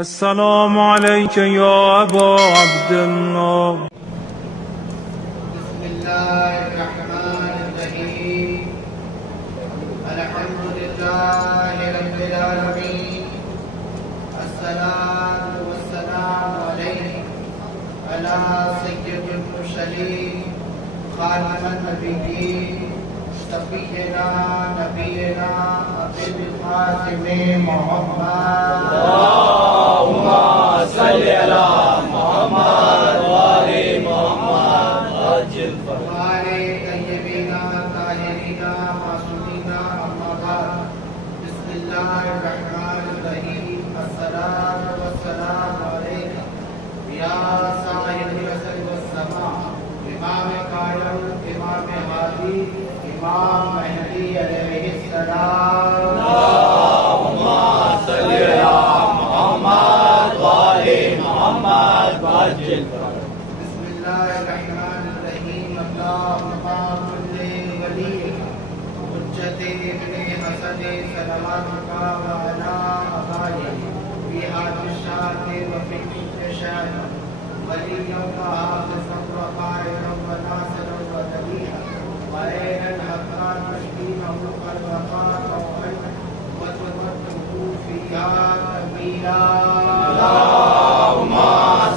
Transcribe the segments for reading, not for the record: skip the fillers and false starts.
السلام عليك يا أبا عبد الله. بسم الله الرحمن الرحيم. الحمد لله رب العالمين. الصلاة والسلام عليه على سيد المرسلين خاتم النبيين سيدنا نبينا أبي القاسم محمد. اللهم صل على محمد وآل محمد عجل وآل طيبين طاهرين معصومين أما بعد. بسم الله الرحمن الرحيم. الصلاة والسلام عليك يا صاحب العصر والسماء إمام قائم إمام هادي إمام مهدي عليه السلام. اللهم صل على محمد وآل محمد عجل. بسم الله الرحمن الرحيم. اللهم صل ولي حجة ابن حسن صلواتك وعلى آله في هذه الشهر وفي كل شهر وليا وحافظا وقائدا وناصرا ودليلا وعينا حقا تشكيله قلبا وتمته فيها كبيرا. اللهم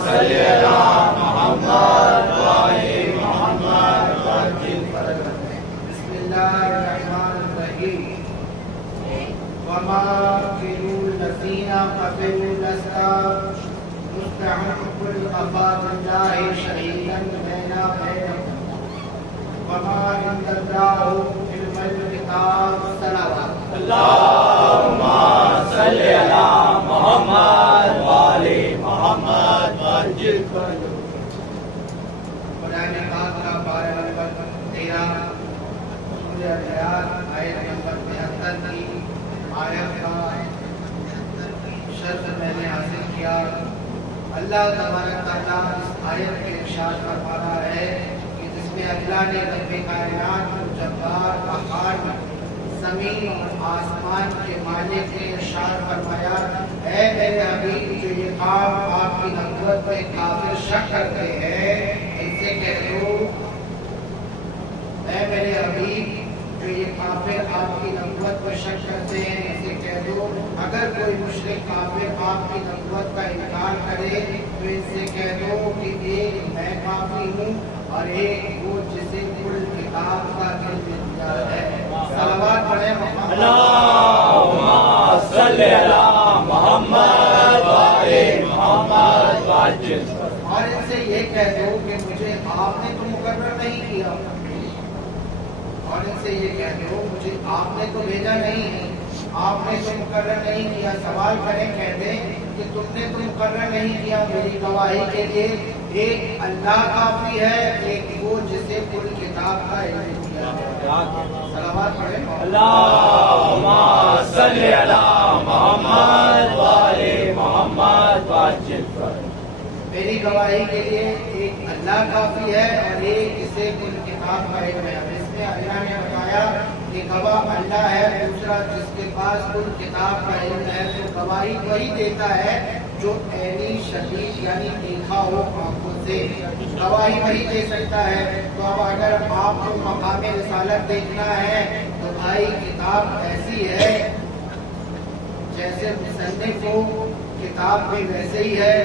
صل على محمد وآل محمد عجل. بسم الله الرحمن الرحيم. وما كلوا الذين قبلوا لست مستحق القضاء الله شهيدا بيننا وبينكم وما عند الله علم الكتاب. صلوات. اللهم صل على محمد وآل محمد عجل. قرآن پاک کا پارہ نمبر 13 سورہ الحیات آیت نمبر 73 کی آیت کا شرح میں نے حاصل کیا. اللہ تبارک تعالیٰ اس آیت کے ارشاد فرما رہا ہے کہ جس میں اللہ نے رب کائنات جبار قہار زمین اور آسمان کے مالک نے ارشاد فرمایا اے میرے حبیب جو یہ کام آپ کی نبوت میں کافر شک کرتے ہیں ان سے کہہ دو اے میرے حبیب جو یہ کافر آپ کی نبوت پر شک کرتے ہیں ان سے کہہ دو اگر کوئی مشرک کافر آپ کی نبوت کا انکار کرے تو ان سے کہہ دو کہ ایک میں کافی ہوں اور ایک وہ جسے کل کتاب کا علم دیا ہے. صلوات پڑھیں محمد. اللهم صل على محمد وآل محمد عجل. اور ان سے یہ کہہ دو کہ مجھے آپ نے تو مقرر نہیں کیا اور ان سے یہ کہہ دو مجھے آپ نے تو بھیجا نہیں ہے آپ نے تو مقرر نہیں کیا. سوال کریں کہہ دیں کہ تم نے تو مقرر نہیں کیا. میری گواہی کے لیے ایک اللہ کافی ہے ایک وہ جسے کل کتاب کا علم دیا ہے. صلوات پڑھیں. اللهم صل على محمد وآل محمد عجل. میری گواہی کے لیے ایک اللہ کافی ہے اور ایک جسے کل کتاب کا علم ہے. اس میں اللہ نے بتایا کہ گواہ اللہ ہے دوسرا جس کے پاس کل کتاب کا علم ہے تو گواہی وہی دیتا ہے جو عینی شدید یعنی دیکھا ہو آنکھوں سے گواہی وہی دے سکتا ہے. تو اب اگر آپ کو مقام رسالت دیکھنا ہے تو بھائی کتاب ایسی ہے جیسے مصنف ہو کتاب بھی ویسے ہی ہے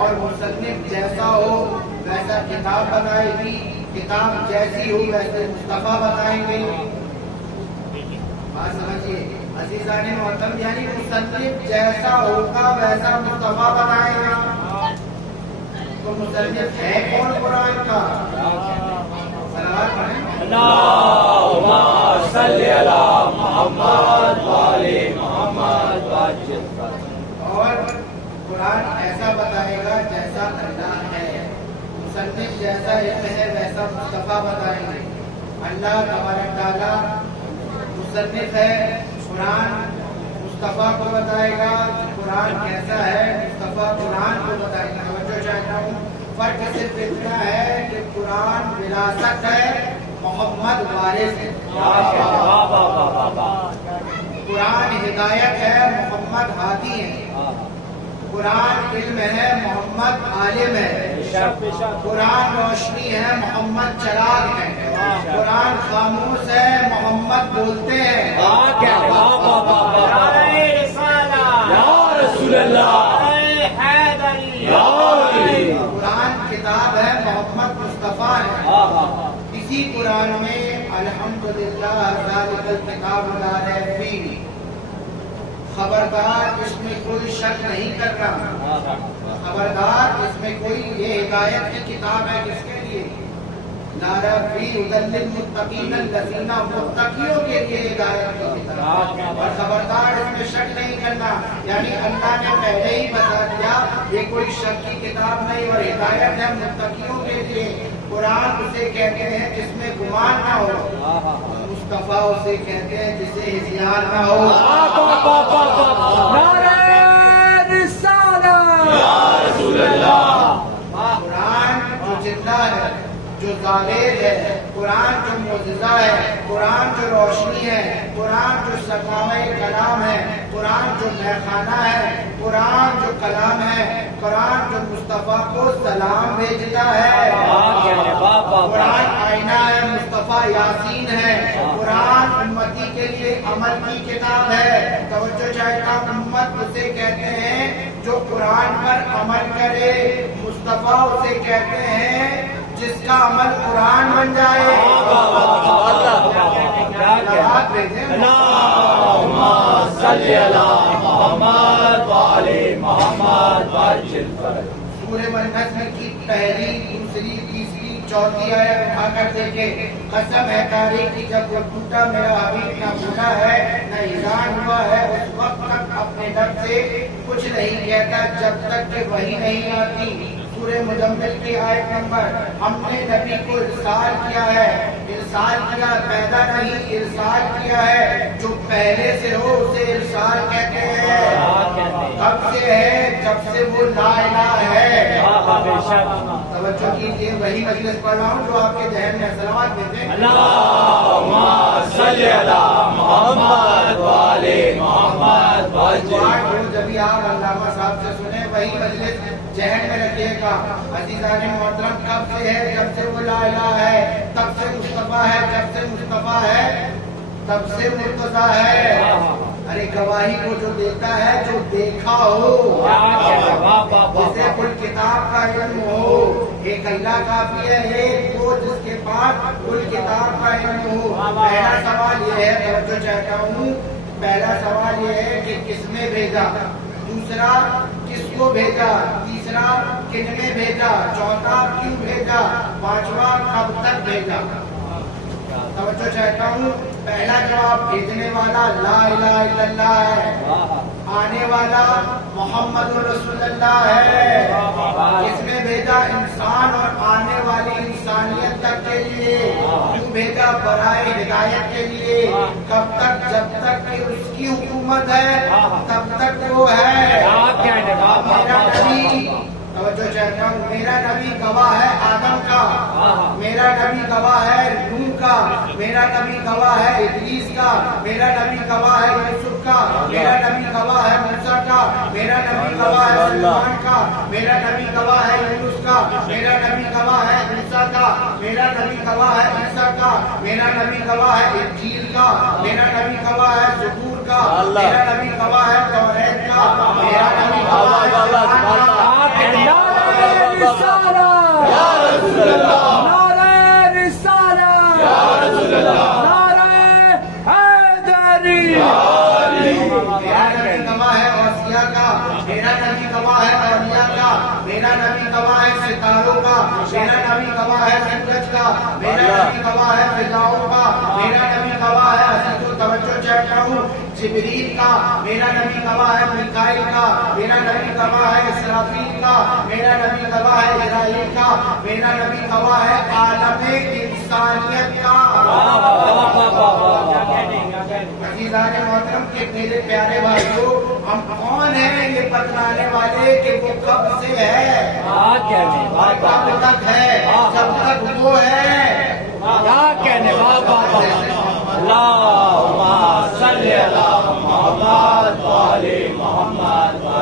اور مصنف جیسا ہو ویسا کتاب بتائے گی کتاب جیسی ہو ویسے مصطفیٰ بتائیں گے. بات سمجھیے عزیزان محترم یعنی مصنف جیسا ہوگا ویسا مصطفیٰ بتائے گا. تو مصنف ہے کون قرآن کا؟ صلوات پڑھیں. اللهم صل على محمد وآل محمد عجل. اور قرآن ایسا بتائے گا جیسا اللہ ہے. مصنف جیسا علم ہے ویسا مصطفیٰ بتائیں گے. اللہ تبارک تعالیٰ مصنف ہے قرآن مصطفیٰ کو بتائے گا قرآن کیسا ہے مصطفیٰ قرآن کو بتائے گا. توجہ چاہتا ہوں فرق صرف اتنا ہے کہ قرآن وراثت ہے محمد وارث ہے. قرآن ہدایت ہے محمد ہادی ہے. قرآن علم ہے، محمد عالم ہے، قرآن روشنی ہے، محمد چراغ ہے، قرآن خاموش ہے، محمد بولتے ہیں۔ قرآن کتاب ہے، محمد مصطفیٰ ہے۔ اسی قرآن میں الحمدللہ ذالک الکتاب لا ریب فیہ، خبردار اس میں کوئی شک نہیں کرنا، خبردار اس میں کوئی، یہ ہدایت کی کتاب ہے کس کے لیے؟ لا ریب فیہ ھدی للمتقین الذین، متقیوں کے لیے ہدایت کی کتاب، اور خبردار اس میں شک نہیں کرنا، یعنی اللہ نے پہلے ہی بتا دیا یہ کوئی شک کی کتاب نہیں اور ہدایت ہے متقیوں کے لیے۔ قرآن اسے کہتے ہیں جس میں گمان نہ ہو، مصطفیٰ اسے کہتے ہیں جسے ہزیان نہ ہو۔ قرآن جو زندہ ہے، جو ظاہر ہے، قرآن جو معجزہ ہے، قرآن جو روشنی ہے، قرآن جو سقامہ کلام ہے، قرآن جو میخانہ ہے، قرآن جو کلام ہے، قرآن جو مصطفیٰ کو سلام بھیجتا ہے، قرآن آئینہ ہے، مصطفیٰ یاسین ہے، قرآن امتی کے لیے عمل کی کتاب ہے۔ توجہ چاہتا امت اسے کہتے ہیں جو قرآن پر عمل کرے، مصطفیٰ اسے کہتے ہیں جس کا عمل قرآن بن جائے۔ سورہ النجم کی پہلی، دوسری، تیسری، چوتھی آیت اٹھا کر دیکھیں۔ قسم ہے تاریخ کی جب وہ ٹوٹا میرا حبیب نہ بھولا ہے نہ ایران ہوا ہے، اس وقت تک اپنے لب سے کچھ نہیں کہتا جب تک کہ وحی نہیں آتی۔ سورہ مزمل کی آیت نمبر، ہم نے نبی کو ارسال کیا ہے، ارسال کیا پیدا نہیں، ارسال کیا ہے، جو پہلے سے ہو اسے ارسال کہتے ہیں۔ کب سے ہے؟ جب سے وہ لا الہ ہے۔ توجہ کیجیے، وہی مجلس پڑھ رہا ہوں جو آپ کے ذہن میں صلوات دیتے ہیں۔ اللہم صلی علی محمد و آل محمد وسلم۔ جبھی آپ علامہ صاحب سے سنیں، وہی مجلس ذہن میں رکھیے گا۔ عزیزان محترم، کب سے ہے؟ جب سے وہ لا الہ ہے، تب سے مصطفیٰ ہے، جب سے مصطفیٰ ہے تب سے مرتضیٰ ہے۔ ارے گواہی کو جو دیتا ہے جو دیکھا ہو، جسے کل کتاب کا علم ہو، ایک اللہ کافی ہے، ایک وہ جس کے پاس کل کتاب کا علم ہو۔ پہلا سوال یہ ہے، توجہ چاہتا ہوں، پہلا سوال یہ ہے کہ کس نے بھیجا، دوسرا کس کو بھیجا، تیسرا کن نے بھیجا، چوتھا کیوں بھیجا، پانچواں کب تک بھیجا۔ توجہ چاہتا ہوں، پہلا جواب بھیجنے والا لا الہ الا اللہ ہے، آنے والا محمد رسول اللہ ہے۔ اس نے بھیجا انسان اور آنے والی انسانیت تک کے لیے، کیوں بھیجا؟ برائے ہدایت کے لیے۔ کب تک؟ جب تک کہ اس کی حکومت ہے تب تک وہ ہے۔ میرا نبی، توجہ چاہتا ہوں، میرا نبی گواہ ہے آدم کا، میرا نبی گواہ ہے نوح کا، میرا نبی گواہ ہے ادریس کا، میرا نبی گواہ ہے یوسف کا، میرا نبی گواہ ہے موسیٰ کا، میرا نبی گواہ ہے سلیمان کا، میرا نبی گواہ ہے یونس کا، میرا نبی گواہ ہے عیسیٰ کا، میرا نبی گواہ ہے عیسیٰ کا، میرا نبی گواہ ہے انجیل کا، میرا نبی گواہ ہے زبور کا، میرا نبی گواہ ہے توریت کا، میرا نبی گواہ ہے قرآن کا۔ میرا نبی گواہ ہے اولیاء کا، میرا نبی گواہ ہے ستاروں کا، میرا نبی گواہ ہے سورج کا، میرا نبی گواہ ہے فضاؤں کا، میرا نبی گواہ ہے عزیز و توجہ چاہتا ہوں جبریل کا، میرا نبی گواہ ہے میکائیل کا، میرا نبی گواہ ہے اسرافیل کا، میرا نبی گواہ ہے اسرائیل کا، میرا نبی گواہ ہے عالم انسانیت کا۔ عزیزان محترم کے میرے پیارے بھائیوں، ہم کون ہیں یہ بتلانے والے کہ وہ کب سے ہے اور کب تک ہے؟ جب تک وہ ہے۔ کیا کہنے بابا، اللہم صلی علی محمد و آل محمد۔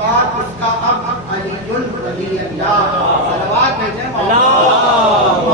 بعد اس کا اب علی ولی اللہ. صلوات بھیجیں اللہم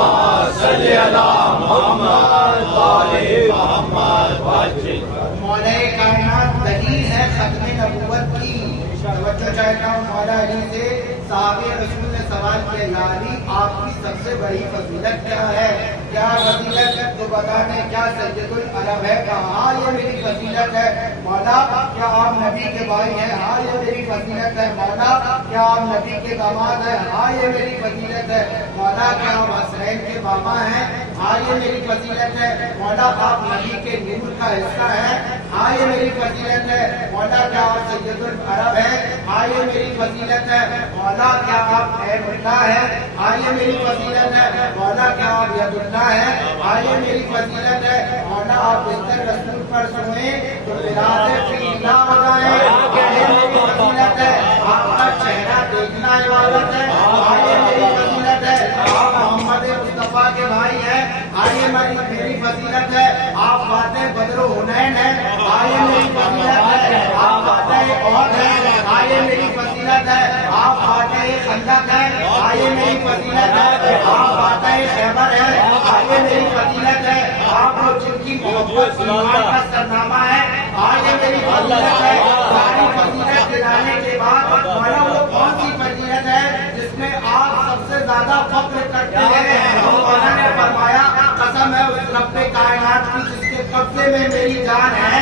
صلی علی محمد وآل محمد وعجل. مولا کائنات دلیل ہے ختم نبوت کی. توجہ چاہتا ہوں مولا علی سے. صحابہ رسول نے سوال کیا یا علی آپ کی سب سے بڑی فضیلت کیا ہے؟ کیا فضیلت ہے تو بتانے. کیا سید العرب ہے؟ کہا ہاں یہ میری فضیلت ہے. مولا کیا آپ نبی کے بھائی ہیں؟ ہاں یہ میری فضیلت ہے. مولا کیا آپ نبی کے داماد ہیں؟ ہاں یہ میری فضیلت ہے. مولا کیا آپ حسنین کے بابا ہیں؟ ہاں یہ میری فضیلت ہے. مولا آپ نبی کے نور کا حصہ ہیں؟ ہاں یہ میری فضیلت ہے. مولا کیا آپ سید العرب ہیں؟ ہاں یہ میری فضیلت ہے. مولا کیا آپ عین اللہ ہیں؟ ہاں یہ میری فضیلت ہے. مولا کیا آپ ید اللہ ہیں؟ ہاں یہ میری فضیلت ہے. مولا آپ بستر رسول پر سوئیں تو فراز فی اللہ بتائیں. یہ میری فضیلت ہے. آپ کا چہرہ دیکھنا عبادت ہے. ہاں یہ میری فضیلت ہے. آپ محمد مصطفیٰ کے بھائی ہیں. ہاں یہ میری فضیلت ہے. آپ فاتح بدر و حنین ہیں. ہاں یہ میری فضیلت ہے. آپ فاتح احد ہیں. ہاں یہ میری فضیلت ہے. آپ فاتح خندق ہیں. ہاں یہ میری فضیلت ہے. آپ فاتح خیبر ہیں. ہاں یہ میری فضیلت ہے. آپ لوگ جن کی محبت ایمان کا سرنامہ ہے. ہاں یہ میری فضیلت ہے. ساری فضیلت دلانے کے بعد مولا وہ کون سی فضیلت ہے جس میں آپ سب سے زیادہ فخر کرتے ہیں؟ مولا نے فرمایا قسم ہے اس رب کائنات کی جس کے قبضے میں میری جان ہے.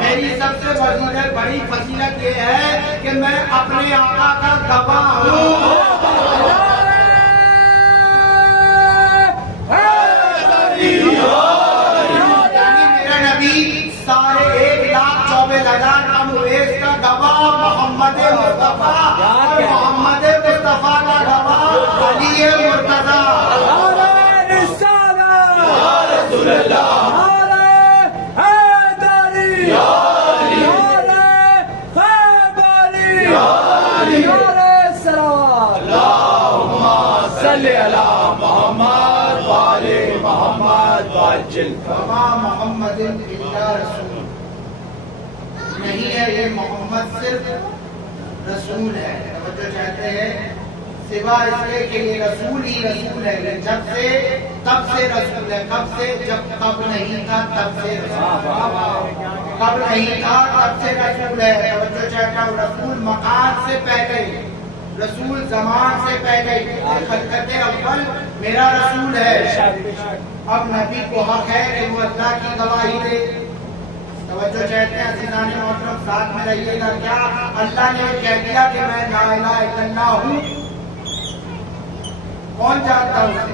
میری سب سے بڑی فضیلت یہ ہے کہ میں اپنے آقا کا گواہ ہوں. میرا نبی سارے 1,24,000 کم اویس کا گواہ محمد مصطفیٰ. محمد مصطفیٰ کا گواہ علی مرتضیٰ. رسول اللہ محمد وآل محمد وعجل. وما محمد الا رسول. نہیں ہے یہ محمد صرف رسول ہے. توجہ چاہتے ہیں سوا اس کے کہ یہ رسول ہی رسول ہے. یہ جب سے تب سے رسول ہے. کب سے؟ جب قبل نہیں تھا تب سے رسول. قبل نہیں تھا تب سے رسول ہے. توجہ چاہتا ہوں رسول مکان سے پہلے، رسول زمان سے پہلے، خلقت اول میرا رسول ہے. اب نبی کو حق ہے کہ وہ اللہ کی گواہی دے. توجہ چاہتے ہیں عزیزان محترم ساتھ میں رہیے گا. کیا اللہ نے کہہ دیا کہ میں لا الہ الا اللہ ہوں؟ کون جانتا اسے؟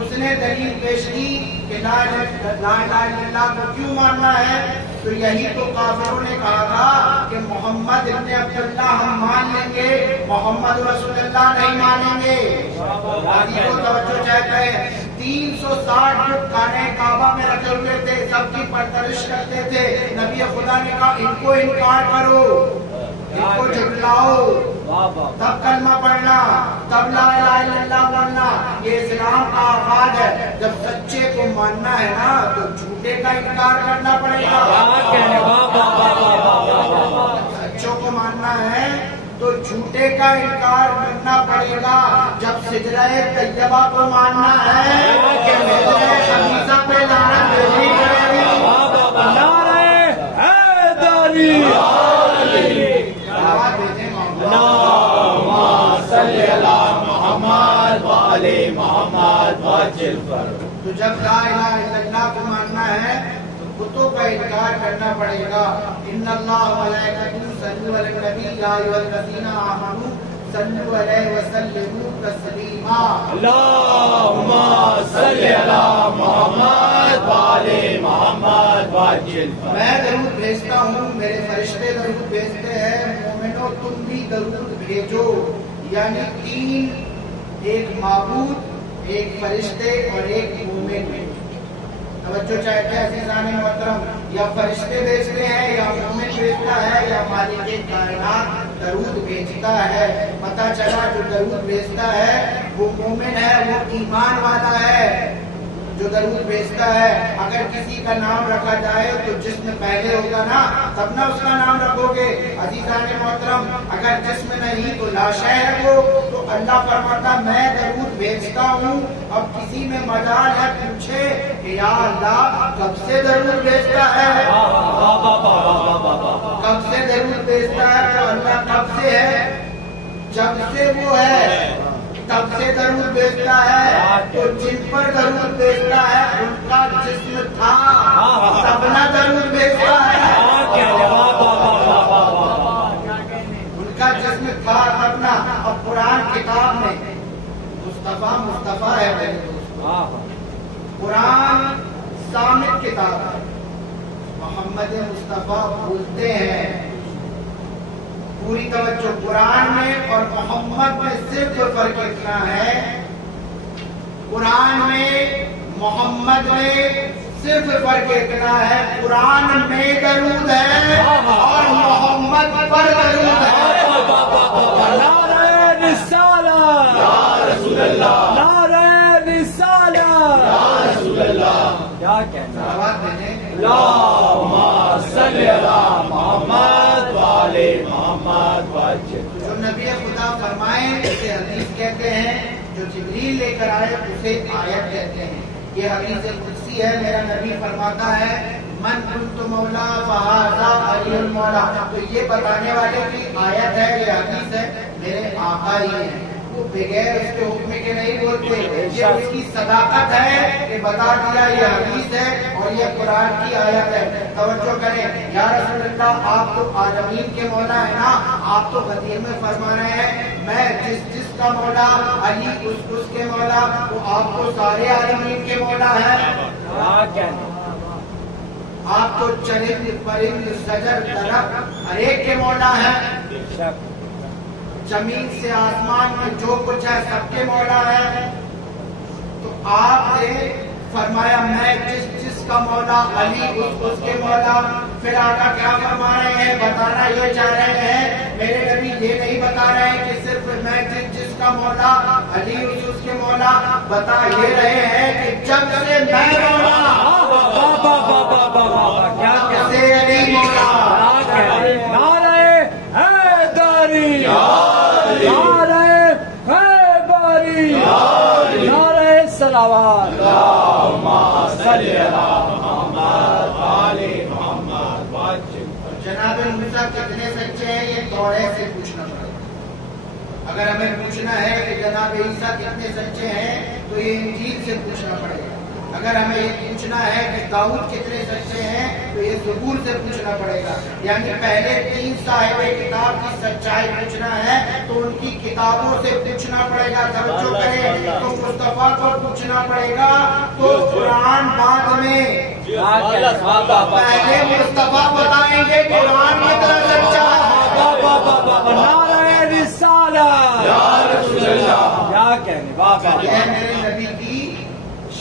اس نے دلیل پیش کی کہ لا الہ الا اللہ کو کیوں ماننا ہے؟ تو یہی تو کافروں نے کہا تھا کہ محمد ابن عبداللہ ہم مان لیں گے، محمد رسول اللہ نہیں مانیں گے. حاضر کو توجہ چاہتے ہیں 360 بت خانے کعبہ میں رکھے ہوئے تھے، سب کی پرورش کرتے تھے. نبی خدا نے کہا ان کو انکار کرو، ان کو جھٹلاؤ، تب کلمہ پڑھنا، تب لا الہ الا اللہ پڑھنا. یہ اسلام کا آغاز ہے. جب سچے کو ماننا ہے نا تو جھوٹے کا انکار کرنا پڑے گا. سچوں کو ماننا ہے تو جھوٹے کا انکار کرنا پڑے گا. جب سدرہ طیبہ کو ماننا ہے سدرہ خبیثہ پہ لعنت بھیجنی پڑے گی. تو جب لا الہ الا اللہ کو ماننا ہے تو کتب کا انکار کرنا پڑے گا. ان اللہ ملائکۃ یصلون علی النبی یا ایھا الذین آمنوا صلوا علیہ وسلموا تسلیما. اللہم صلی علی محمد وآل محمد وعجل. میں درود بھیجتا ہوں، میرے فرشتے درود بھیجتے ہیں. مومنوں تم بھی درود بھیجو. یعنی تین، ایک معبود، ایک فرشتے اور ایک مومن. توجہ چاہتے ہیں عزیزان محترم، یا فرشتے بھیجتے ہیں یا مومن بھیجتا ہے یا مالک کائنات درود بھیجتا ہے. پتہ چلا جو درود بھیجتا ہے وہ مومن ہے، وہ ایمان والا ہے. جو درود بھیجتا ہے اگر کسی کا نام رکھا جائے تو جسم پہلے ہوگا نا تب نہ اس کا نام رکھو گے. عزیزان محترم اگر جسم نہیں تو لاشیں رکھو. تو اللہ فرماتا میں درود بھیجتا ہوں. اب کسی میں مجال ہے پوچھے کہ یا اللہ کب سے درود بھیجتا ہے, کب سے درود بھیجتا ہے؟ تو اللہ کب سے ہے؟ جب سے وہ ہے تب سے درود بھیجتا ہے. تو جن پر درود بھیجتا ہے ان کا جسم تھا تب نہ درود بھیجتا ہے. ان کا جسم تھا تب نہ. اب قرآن کتاب میں مصطفیٰ ہے میرے دوست. قرآن صامت کتاب ہے. محمد مصطفیٰ بولتے ہیں. پوری توجہ. قرآن میں اور محمد میں صرف فرق اتنا ہے, قرآن میں محمد میں صرف فرق اتنا ہے قرآن میں درود ہے اور محمد پر درود ہے. نعرہ رسالت یا رسول اللہ, نعرہ رسالت یا رسول اللہ. کیا کہنا آواز دیجیے. اللہم صلی علی محمد وآل محمد وجل. جو نبی خدا فرمائے اسے حدیث کہتے ہیں, جو جبریل لے کر آئے اسے آیت کہتے ہیں. یہ حدیث قدسی ہے. میرا نبی فرماتا ہے من کنت مولا فہذا علی المولا. تو یہ بتانے والے کی آیت ہے, یہ حدیث ہے, میرے آقا ہی ہیں. وہ بغیر اس کے حکم کے نہیں بولتے. یہ اس کی صداقت ہے کہ بتا دیا یہ حدیث ہے اور یہ قرآن کی آیت ہے. توجہ کریں. یا رسول اللہ آپ تو عالمین کے مولا ہے نا, آپ تو حدیث میں فرما رہے ہیں میں جس کا مولا علی اس کے مولا, تو آپ تو سارے عالمین کے مولا ہیں. آپ تو چرند پرند شجر درخت ہر ایک کے مولا ہیں. زمین سے آسمان میں جو کچھ ہے سب کے مولا ہے. تو آپ نے فرمایا میں جس کا مولا علی اس کے مولا. پھر آقا کیا فرما رہے ہیں, بتانا یہ چاہ رہے ہیں میرے نبی یہ نہیں بتا رہے ہیں کہ صرف میں جس کا مولا علی اس کے مولا, بتا یہ رہے ہیں کہ جب سے میں مولا سے علی مولا. نعرہ حیدری, نعرہ خیبری, نعرہ صلوات. اللہم صلی علی محمد وآل محمد وجل. جناب موسیٰ کتنے سچے ہیں یہ توریت سے پوچھنا پڑے گا. اگر ہمیں پوچھنا ہے کہ جناب عیسیٰ کتنے سچے ہیں تو یہ انجیل سے پوچھنا پڑے گا. اگر ہمیں یہ پوچھنا ہے کہ داؤد کتنے سچے ہیں تو یہ زبور سے پوچھنا پڑے گا. یعنی پہلے 3 صاحب کتاب کی سچائی پوچھنا ہے تو ان کی کتابوں سے پوچھنا پڑے گا. توجہ کریں. تو مصطفیٰ کو پوچھنا پڑے گا تو قرآن بعد میں, پہلے مصطفیٰ بتائیں گے قرآن کتنا سچا ہے. نعرہ رسالت یا رسول اللہ. کیا کہنے بابا, یہ میرے نبی کی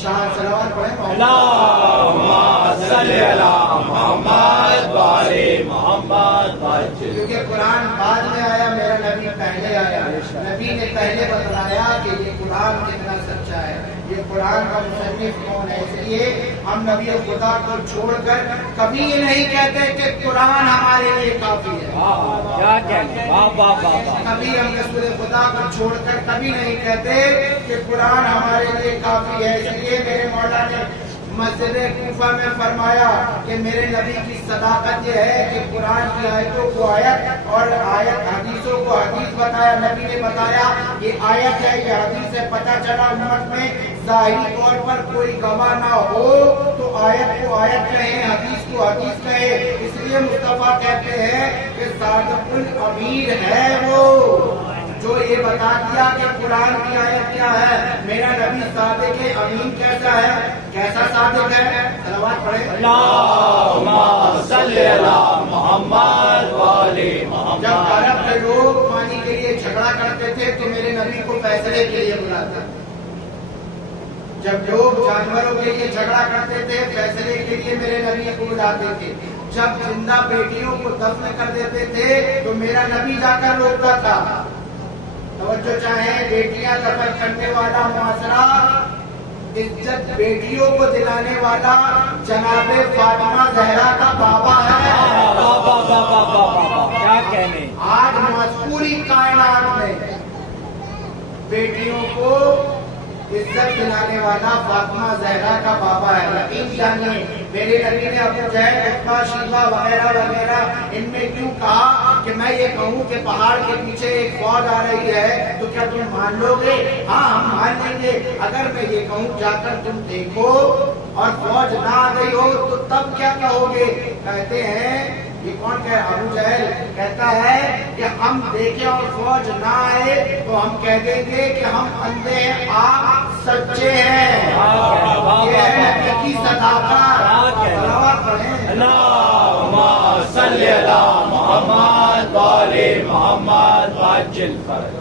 شان. صلوات پڑھیں. اللہم صلی علی محمد وآل محمد وجل. کیونکہ قرآن بعد میں آیا, میرا نبی پہلے آیا. نبی نے پہلے بتلایا کہ یہ قرآن کتنا سچا ہے, یہ قرآن کا مصنف کون ہے. اس لیے ہم نبی خدا کو چھوڑ کر کبھی یہ نہیں کہتے کہ قرآن ہمارے لیے کافی ہے. کیا کہنے بابا, کبھی ہم رسول خدا کو چھوڑ کر کبھی نہیں کہتے کہ قرآن ہمارے لیے کافی ہے. اس لیے میرے مولا نے مسجد کوفہ میں فرمایا کہ میرے نبی کی صداقت یہ ہے کہ قرآن کی آیتوں کو آیت اور آیت حدیثوں کو حدیث بتایا. نبی نے بتایا یہ آیت ہے, یہ حدیث سے پتہ چلا امت میں ظاہری طور پر کوئی گواہ نہ ہو تو آیت کو آیت کہیں, حدیث کو حدیث کہے. اس لیے مصطفیٰ کہتے ہیں کہ صادق الامیر ہے وہ جو یہ بتا دیا کہ قرآن کی آیت کیا ہے. میرا نبی صادق امین کیسا ہے, کیسا صادق ہے. صلوات پڑھیں. اللہم صلی علی محمد وآل محمد. جب عرب کے لوگ پانی کے لیے جھگڑا کرتے تھے تو میرے نبی کو فیصلے کے لیے بلاتا. جب لوگ جانوروں کے لیے جھگڑا کرتے تھے فیصلے کے لیے میرے نبی کو بلاتے تھے. جب زندہ بیٹیوں کو دفن کر دیتے تھے تو میرا نبی جا کر روکتا تھا. توجہ چاہیں, بیٹیاں دفن کرنے والا معاشرہ عزت بیٹیوں کو دلانے والا جناب فاطمہ زہرا کا بابا ہے. کیا کہنے. آج پوری کائنات میں بیٹیوں کو عزت دلانے والا فاطمہ زہرا کا بابا ہے. یقین جانیے میرے نبی نے ابو جہل عتبہ شیبہ وغیرہ وغیرہ ان میں کیوں کہا کہ میں یہ کہوں کہ پہاڑ کے پیچھے ایک فوج آ رہی ہے تو کیا تم مان لو گے؟ ہاں ہم مان لیں گے. اگر میں یہ کہوں جا کر تم دیکھو اور فوج نہ آ گئی ہو تو تب کیا کہو گے؟ کہتے ہیں یہ کون کہ ابو جہل کہتا ہے کہ ہم دیکھیں اور فوج نہ آئے تو ہم کہہ دیں گے کہ ہم اندھے ہیں آپ سچے ہیں. یہ ہے نبی کی صداقت. اللہم صلی علی محمد وآل محمد وعجل فرج.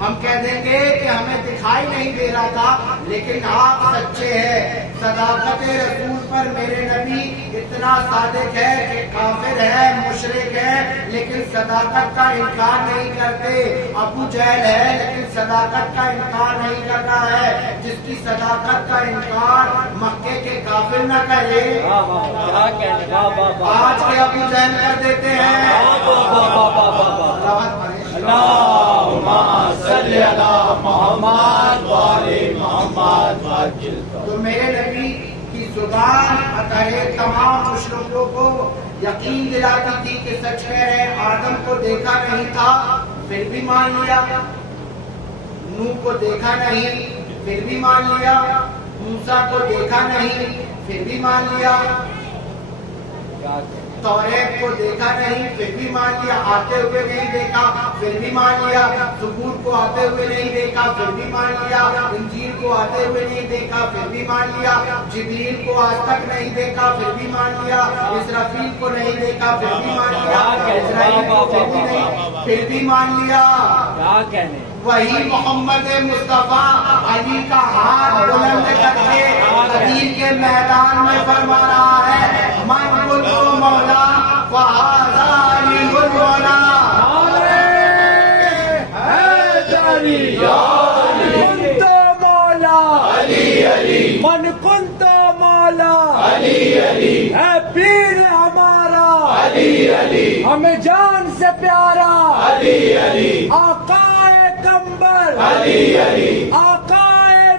ہم کہہ دیں گے کہ ہمیں دکھائی نہیں دے رہا تھا لیکن آپ سچے ہیں. صداقت رسول پر میرے نبی اتنا صادق ہے کہ کافر ہے مشرک ہے لیکن صداقت کا انکار نہیں کرتے. ابو جہل ہے لیکن صداقت کا انکار نہیں کرتا ہے. جس کی صداقت کا انکار مکے کے کافر نہ کرے آج کے ابو جہل کر دیتے ہیں. اللہم صلی علی محمد وآل محمد وعجل. تو میرے نبی کی زبان تمام مشرکوں کو یقین دلاتی تھی کہ سچ کہہ رہے. آدم کو دیکھا نہیں تھا پھر بھی مان لیا. نوح کو دیکھا نہیں پھر بھی مان لیا. موسیٰ کو دیکھا نہیں پھر بھی مان لیا. توریت کو دیکھا نہیں پھر بھی مان لیا. آتے ہوئے نہیں دیکھا پھر بھی مان لیا. زبور کو آتے ہوئے نہیں دیکھا پھر بھی مان لیا. انجیل کو آتے ہوئے نہیں دیکھا پھر بھی مان لیا. جبریل کو آج تک نہیں دیکھا پھر بھی مان لیا. اسرافیل کو نہیں دیکھا پھر بھی مان لیا. اسرائیل کو پھر بھی مان لیا. کیا کہنے. وہی محمد مصطفیٰ علی کا ہاتھ بلند کر کے حدیث کے میدان میں فرما رہا ہے من کنت مولا فہذا علی المولا. من کنت مولا علی علی ہے پیر ہمارا علی علی ہمیں جان سے پیارا علی علی آقا کمبر علی علی آقا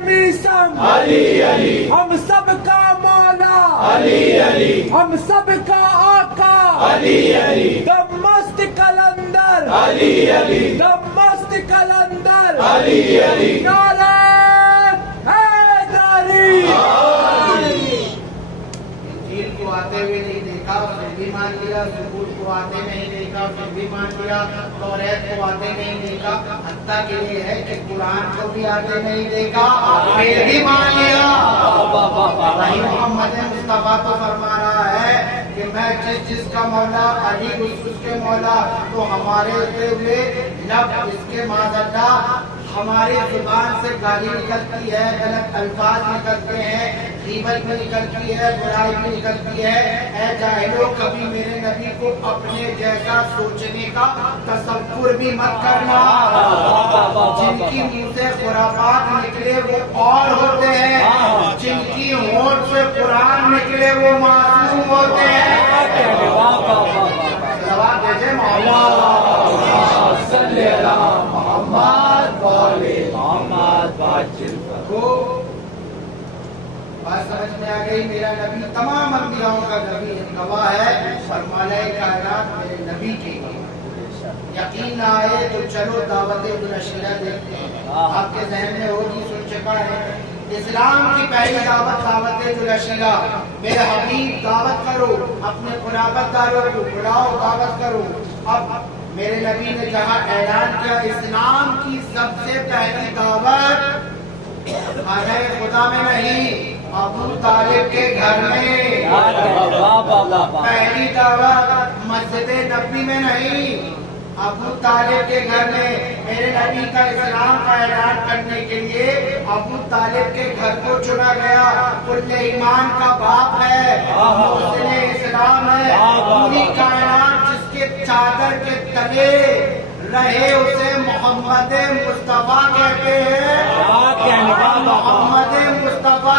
میسم علی علی ہم سب کا مولا علی علی ہم سب کا آقا علی علی دم مست کلندر علی علی دم مست کلندر علی علی نعرہ حیدری. انجیل کو آتے ہوئے نہیں دیکھا پھر بھی مان لیا. زبور کو آتے نہیں دیکھا پھر بھی مان لیا. توریت کو آتے نہیں دیکھا حتیٰ کہ یہ ہے کہ قرآن کو بھی آتے نہیں دیکھا پھر بھی مان لیا. وہی محمد مصطفیٰ تو فرما رہا ہے کہ میں جس کا مولا علی اس کے مولا. تو ہمارے ہوئے لب اس کے معذلہ ہماری زبان سے گالی نکلتی ہے غلط الفاظ نکلتے ہیں غیبت بھی نکلتی ہے برائی بھی نکلتی ہے. اے جاہلو کبھی میرے نبی کو اپنے جیسا سوچنے کا تصور بھی مت کرنا. جن کی منہ سے خرافات نکلے وہ اور ہوتے ہیں جن کی ہونٹ سے قرآن نکلے وہ معصوم ہوتے ہیں. صلی اللہ محمد وآل محمد وعجل. بات سمجھ میں آ گئی. میرا نبی تمام انبیاءوں کا نبی گواہ ہے اور مالائے کائنات میرے نبی کے گواہ. یقین نہ آئے تو چلو دعوت النشیرہ دیکھتے ہیں. آپ کے ذہن میں ہوگی سن چکا ہے اسلام کی پہلی دعوت دعوت النشیرہ. میرے حبیب دعوت کرو اپنے قرابت داروں کو بلاؤ دعوت کرو. اب میرے نبی نے جہاں اعلان کیا اسلام کی سب سے پہلی دعوت خانہ خدا میں نہیں ابو طالب کے گھر میں. پہلی دعوت مسجد نبی میں نہیں ابو طالب کے گھر میں. میرے نبی کا اسلام کا اعلان کرنے کے لیے ابو طالب کے گھر کو چنا گیا. کل ایمان کا باپ ہے محسن اسلام ہے. پوری کائنات جس کے چادر کے تلے رہے اسے محمد مصطفیٰ کہتے ہیں. محمد مصطفیٰ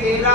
13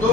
2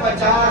50,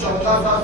1400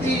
30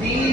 3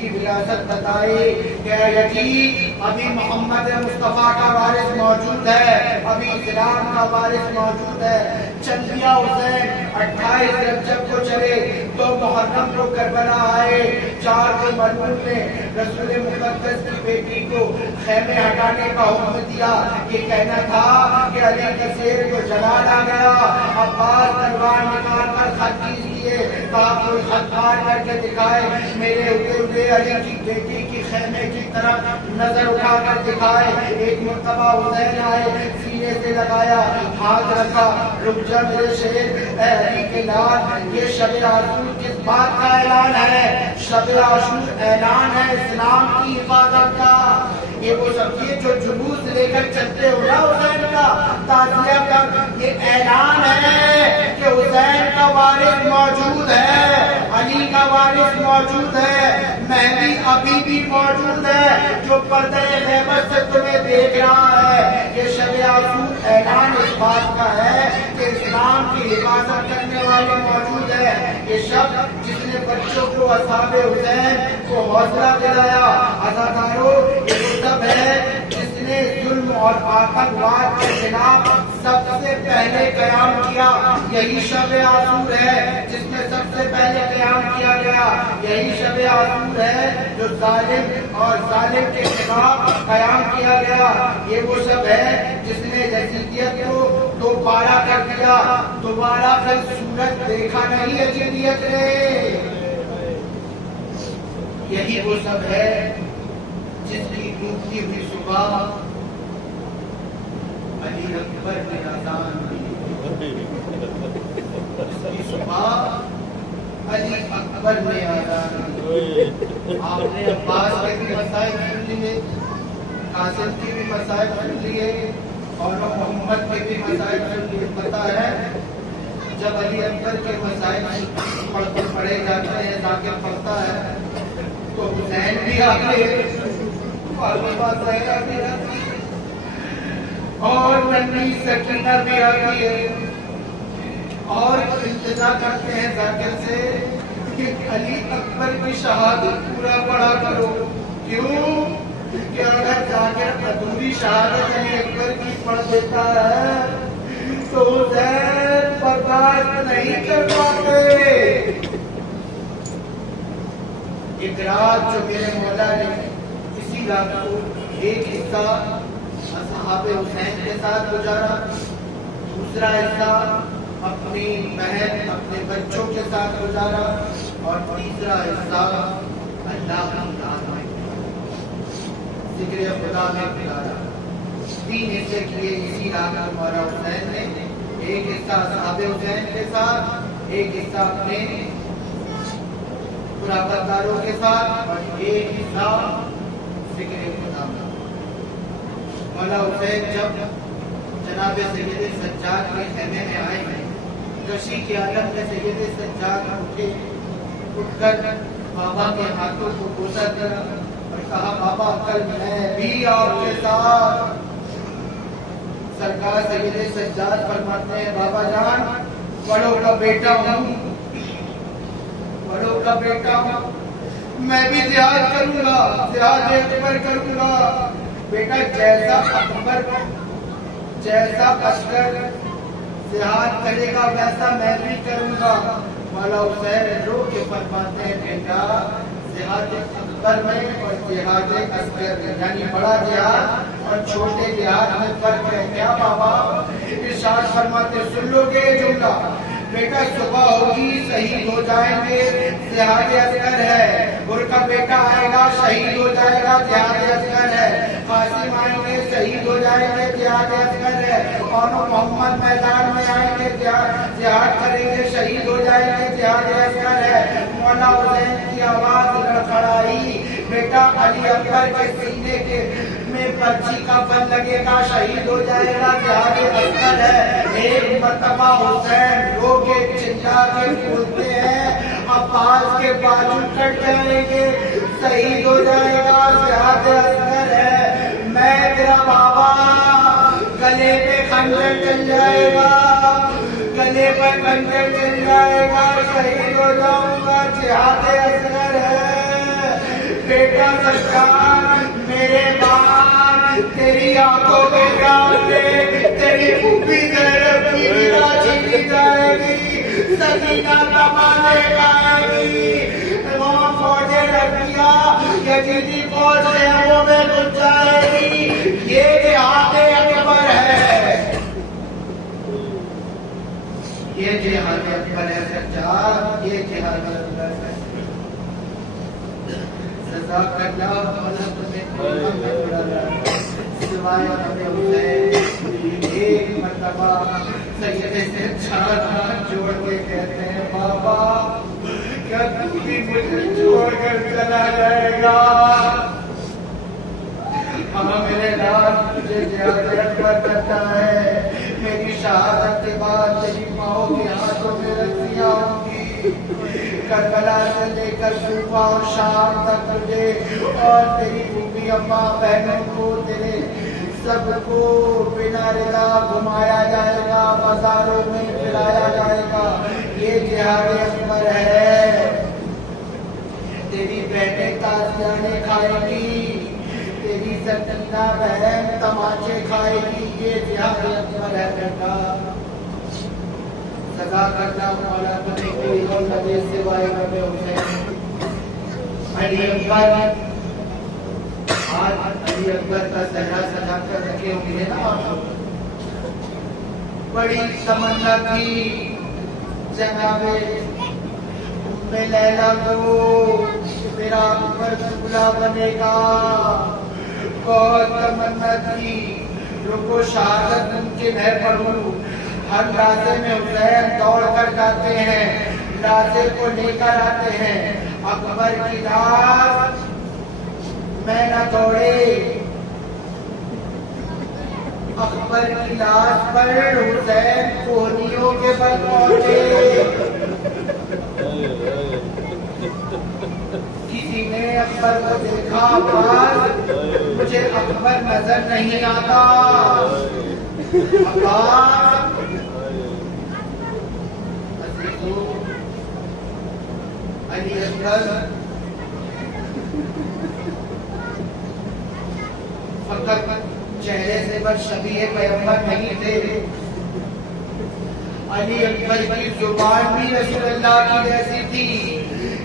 کی وراثت بتائی کہ یقین ابھی محمد مصطفیٰ کا وارث موجود ہے، ابھی اسلام کا وارث موجود ہے۔ چندیا حسین 28 رجب کو چلے، 2 محرم کو کربلا آئے، 4 کو مرمون نے رسول مقدس کی بیٹی کو خیمے ہٹانے کا حکم دیا۔ یہ کہنا تھا کہ علی کے سیر کو جلال آ گیا، عباس تلوار نکال کر خط کھینچ دیے، کہا کوئی خط مار کر کے دکھائے، میرے ہوتے ہوئے علی کی بیٹی کی خیمے کی طرف نظر اٹھا کر دکھائے۔ ایک مرتبہ حسین آئے، سینے سے لگایا، ہاتھ رکھا، رک جا میرے شیر، اے علی کے لال، یہ شب عاشور کس بات کا اعلان ہے؟ شب عاشور اعلان ہے اسلام کی حفاظت کا۔ یہ وہ سب یہ جو جلوس لے کر چلتے ہو نا حسین کا تعزیہ کا، یہ اعلان ہے کہ حسین کا وارث موجود ہے، علی کا وارث موجود ہے، مہدی ابھی بھی موجود ہے جو پردہ غیبت سے تمہیں دیکھ رہا ہے۔ یہ شب عاشور اعلان اس بات کا ہے کہ اسلام کی حفاظت کرنے والے موجود ہے۔ یہ شب جس نے بچوں کو اصحاب حسین کو حوصلہ دلایا، عزادارو یہ وہ سب ہے جس نے ظلم اور آتنکواد کے خلاف سب سے پہلے قیام کیا۔ یہی شب عاشور ہے جس میں سب سے پہلے قیام کیا گیا، یہی شب عاشور ہے جو ظالم اور ظالم کے خلاف قیام کیا گیا۔ یہ وہ شب ہے جس نے یزیدیت کو دوبارہ کر دیا، دوبارہ پھر سورج دیکھا نہیں یزیدیت نے۔ یہی وہ سب ہے جس کی ڈوبتی ہوئی صبح علی اکبر نے اذان دی، جس کی صبح علی اکبر نے اذان دی۔ آپ نے عباس کے بھی مسائل سن لیے، قاسم کی بھی مسائل سن لیے، اور محمد کے بھی مسائل سن لیے۔ پتہ ہے جب علی اکبر کے مسائل پڑھے جاتے ہیں، ذاکر پڑھتا ہے تو حسین بھی آتے ہیں، فاطمہ زہرا بھی آتی ہے، اور ننھی سکینہ بھی آتی ہے، اور التجا کرتے ہیں ذاکر سے کہ علی اکبر کی شہادت پورا پڑھا کرو۔ کیوں کہ اگر ذاکر ادھوری شہادت علی اکبر کی پڑھ دیتا ہے تو حسین برداشت نہیں کر پاتے۔ ایک رات جو میرے مولا نے اسی رات کو ایک حصہ اصحاب حسین کے ساتھ گزارا، دوسرا حصہ اپنی بہن اپنے بچوں کے ساتھ گزارا، اور تیسرا حصہ اللہ کی یاد میں ذکر خدا میں گزارا۔ 3 حصے کیے اسی رات کو مولا حسین نے، ایک حصہ اصحاب حسین کے ساتھ، ایک حصہ اپنے قرابت داروں کے ساتھ، اور ایک حصہ ذکر خدا میں۔ مولا حسین جب جناب سید سجاد کے خیمے میں آئے ہیں، کشی کے عالم میں سید سجاد اٹھے، اٹھ کر بابا کے ہاتھوں کو بوسہ دیا اور کہا بابا کل میں بھی آپ کے ساتھ۔ سرکار سید سجاد فرماتے ہیں بابا جان بڑوں کا بیٹا ہوں، بڑوں کا بیٹا ہوں، میں بھی جہاد کروں گا، جہاد اکبر کروں گا۔ بیٹا جیسا اکبر جیسا عسکر جہاد کرے گا ویسا میں بھی کروں گا۔ مولا حسین رو کے فرماتے ہیں بیٹا جہاد اکبر میں اور جہاد عسکر میں، یعنی بڑا جہاد اور چھوٹے جہاد میں فرق ہے کیا بابا؟ ارشاد فرماتے سن لو گے یہ جملہ، بیٹا صبح ہوگی شہید ہو جائیں گے جہاد اصغر ہے، گر کا بیٹا آئے گا شہید ہو جائے گا جہاد اصغر ہے، قاسم آئیں گے شہید ہو جائیں گے جہاد اصغر ہے، اور محمد میدان میں آئیں گے جہاد کریں گے شہید ہو جائیں گے جہاد اصغر ہے۔ مولا حسین کی آواز لڑکھڑائی، بیٹا علی اکبر کے سینے کے میں پرچی کا بل لگے گا شہید ہو جائے گا جہاد اصغر ہے۔ ایک مرتبہ حسین رو کے چلا کے بولتے ہیں عباس کے بازو کٹ جائیں گے شہید ہو جائے گا جہاد اصغر ہے، میں تیرا بابا گلے پہ خنجر چل جائے گا، گلے پر خنجر چل جائے گا شہید ہو جاؤں گا جہاد اصغر ہے۔ بیٹا سرکار میرے بعد تیری آنکھوں کے سامنے تیری پھوپھی زینب کی بھی راضی دی جائے گی، سکینہ تمانے گائے گی، وہاں فوجیں لڑکیاں یزیدی فوج سے ہموں میں گھس جائے گی۔ یہ جہاد اکبر ہے، یہ جہاد اکبر ہے سجاد، یہ جہاد اکبر ہے۔ سزا کرنا والا تمہیں کوئی نہ بڑھا سوائے ہمیں حسین۔ ایک مرتبہ سیدے سے چار ہاتھ جوڑ کے کہتے ہیں بابا کیا تو بھی مجھے چھوڑ کر چلا جائے گا؟ ہاں میرے نام تجھے جہاد اکبر کرتا ہے، میری شہادت کے بعد تیری ماؤں کے ہاتھوں میں رسیاں ہوں گی، کربلا سے لے کر کوفہ اور شام تک تجھے اور تیری پھوپھی اماں بہنوں کو تیرے سب کو بنا رضا گھمایا جائے گا، بازاروں میں پھرایا جائے گا۔ یہ جہاد اکبر ہے۔ تیری بہنیں تازیانے کھائے گی، تیری سکینہ بہن تماچے کھائے گی، یہ جہاد اکبر ہے بیٹا۔ سزا کرنا مولا تمہیں کوئی اور نہ دے سوائے رب حسین۔ علی اکبر، آج علی اکبر کا چہرہ سجا کر رکھے ہوئے نا آپ، بڑی تمنا تھی جناب ام لیلا کو میرا اکبر دولہا بنے گا، بہت تمنا تھی، رکو شہادت ممکن ہے پڑھوں۔ ہر راستے میں حسین دوڑ کر جاتے ہیں، راستے کو لے کر آتے ہیں، اکبر کی لاش میں نہ دوڑے، اکبر کی لاش پر حسین کوہنیوں کے بل پہنچے۔ کسی نے اکبر کو دیکھا، عباس مجھے اکبر نظر نہیں آتا، عباس علی اکبر فقط چہرے سے بس شبیہ پیغمبر نہیں تھے، علی اکبر کی زبان بھی رسول اللہ کی جیسی تھی،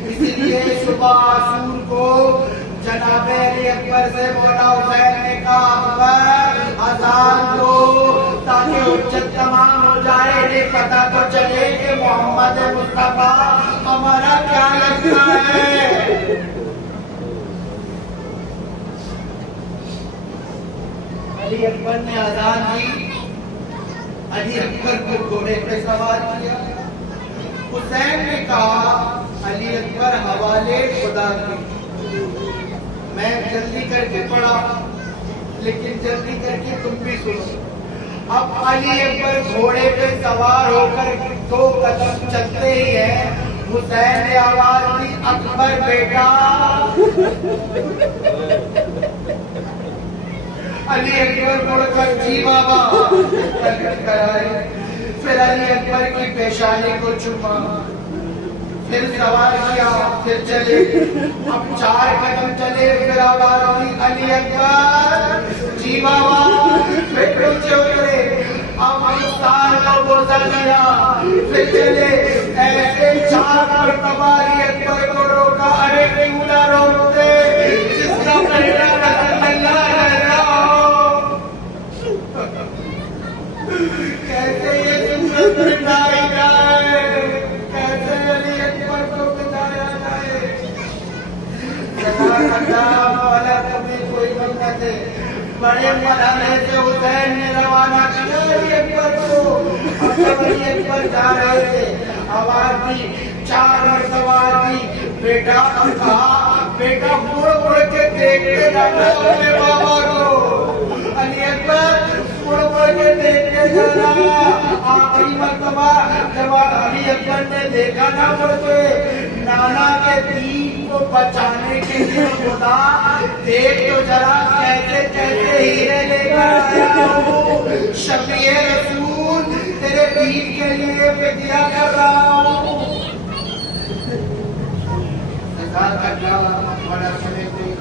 اس لیے صبح عاشور کو جناب علی اکبر سے مولا حسین نے کہا اکبر اذان دو تاکہ حجت تمام ہو جائے، انہیں پتہ تو چلے کہ محمد مصطفیٰ ہمارا کیا لگتا ہے۔ علی اکبر نے اذان دی، علی اکبر کو گھوڑے پہ سوار کیا، حسین نے کہا علی اکبر حوالے خدا کی، میں جلدی کر کے پڑھا لیکن جلدی کر کے تم بھی سنو۔ اب علی اکبر گھوڑے پہ سوار ہو کر 2 قدم چلتے ہی ہیں، حسین نے آواز دی اکبر بیٹا، علی اکبر مڑ کر جی بابا کرائے، پھر علی اکبر کی پیشانی کو چوما، پھر سوار کیا، پھر چلے، اب 4 قدم چلے، پھر آواز دی علی اکبر جی بابا، پھر پیچھے اترے، اب ہندوستان کا بوسہ لیا، پھر چلے، ایسے 4 مرتبہ علی اکبر کو روکا، ارے کیوں نہ روکتے، جس کا بیٹا رسول اللہ رہتا ہو، کیسے یہ سنت مٹائی جائے، کیسے علی اکبر کو بتایا جائے۔ سزا کرنا مولا تمہیں کوئی غم نہ دے، بڑے مرحلے سے حسین نے روانہ کیا علی اکبر کو، اور جب علی اکبر جا رہے تھے آواز دی 4 مرتبہ دی بیٹا، کہا بیٹا مڑ مڑ کے دیکھتے جانا اپنے بابا کو، علی اکبر مڑ مڑ کے دیکھتے جانا۔ آخری مرتبہ جب علی اکبر نے دیکھا نہ مڑ کے، نانا کے دین کو بچانے کے لیے خدا دیکھ تو ذرا کیسے کیسے ہیرے لے کر آیا ہوں، شفیع رسول تیرے دین کے لیے فدیہ کر رہا ہوں۔ سزا کرنا بڑا سمے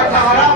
18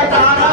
18